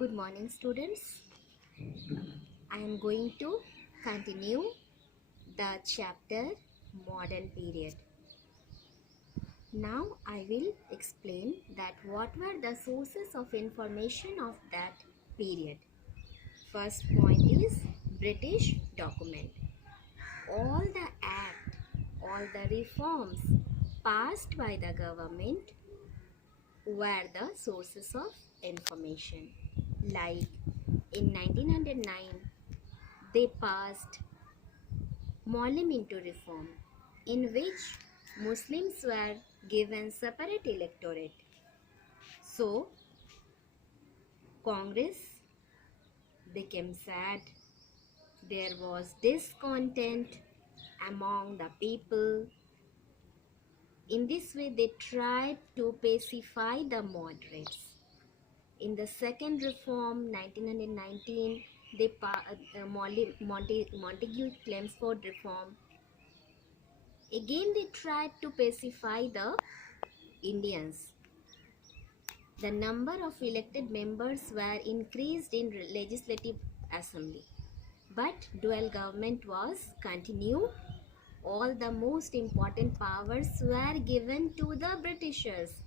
Good morning, students. I am going to continue the chapter Modern Period. Now I will explain that what were the sources of information of that period. First point is British document. All the act, all the reforms passed by the government were the sources of information. Like in 1909, they passed Parliamentary reform, in which Muslims were given separate electorate. So, Congress became sad. There was discontent among the people. In this way, they tried to pacify the moderates. In the second reform, 1919, Montague Chelmsford reform. Again, they tried to pacify the Indians. The number of elected members were increased in legislative assembly, but dual government was continued. All the most important powers were given to the Britishers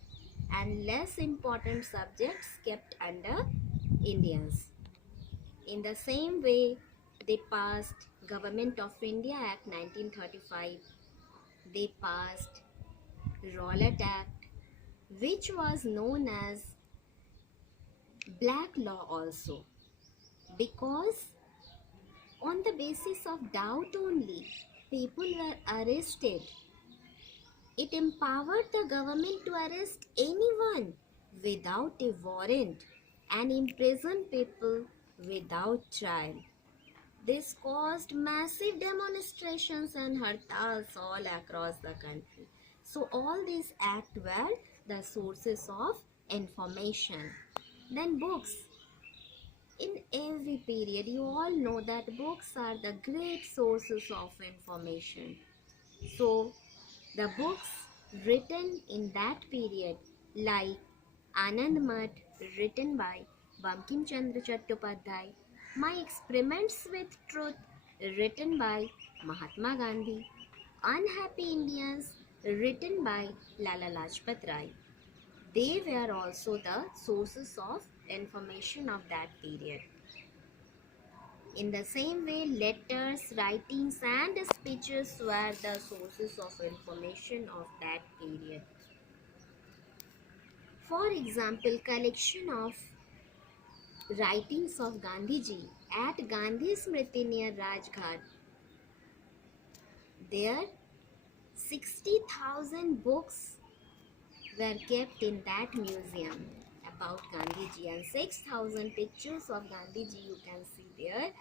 and less important subjects kept under Indians. In the same way, they passed Government of India Act 1935. They passed Rowlatt Act, which was known as Black Law also, because on the basis of doubt only, people were arrested. It empowered the government to arrest anyone without a warrant and imprison people without trial. This caused massive demonstrations and hartals all across the country. So all these acts were the sources of information. Then books. In every period, you all know that books are the great sources of information. So the books written in that period, like Anand Math, written by Bankim Chandra Chattopadhyay, My Experiments with Truth, written by Mahatma Gandhi, Unhappy Indians, written by Lala Lajpat Rai. They were also the sources of information of that period. In the same way, letters, writings and speeches were the sources of information of that period. For example, collection of writings of Gandhiji at Gandhi Smriti near Rajghat. There, 60,000 books were kept in that museum about Gandhiji, and 6,000 pictures of Gandhiji you can see there.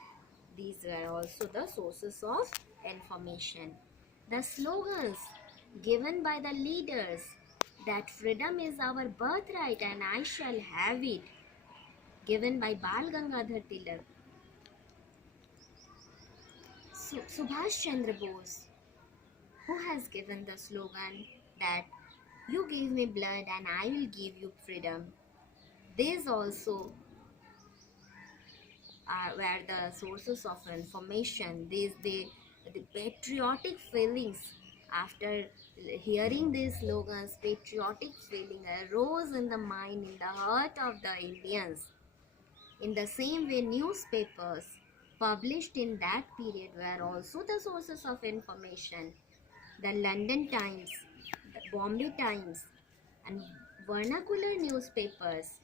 These were also the sources of information. The slogans given by the leaders, that freedom is our birthright and I shall have it, given by Bal Gangadhar Tilak. Subhash Chandra Bose, who has given the slogan that you give me blood and I will give you freedom. These also were the sources of information. The patriotic feelings, after hearing these slogans, patriotic feeling arose in the mind, in the heart of the Indians. In the same way, newspapers published in that period were also the sources of information. The London Times, the Bombay Times, and vernacular newspapers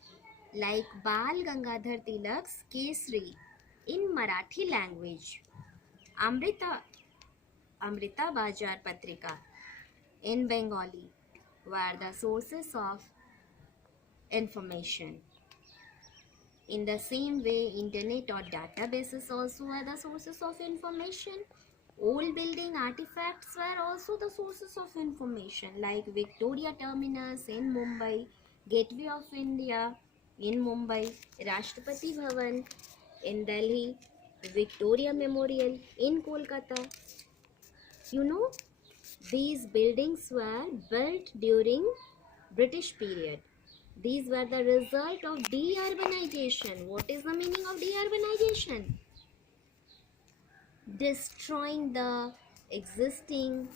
like Bal Gangadhar Tilak's Kesari in Marathi language, Amrita Bajar Patrika in Bengali were the sources of information. In the same way, internet or databases also are the sources of information. Old building artifacts were also the sources of information, like Victoria Terminus in Mumbai, Gateway of India in Mumbai, Rashtrapati Bhavan in Delhi, Victoria Memorial in Kolkata. You know, these buildings were built during British period. These were the result of deurbanization. What is the meaning of deurbanization? Destroying the existing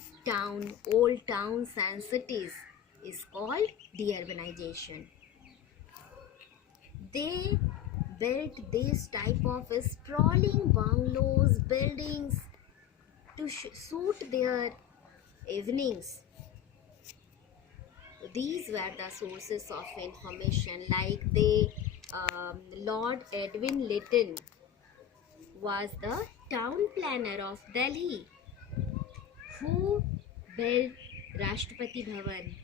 old towns and cities is called deurbanization. They built this type of sprawling bungalows, buildings to suit their evenings. These were the sources of information, like Lord Edwin Lytton was the town planner of Delhi who built Rashtrapati Bhavan.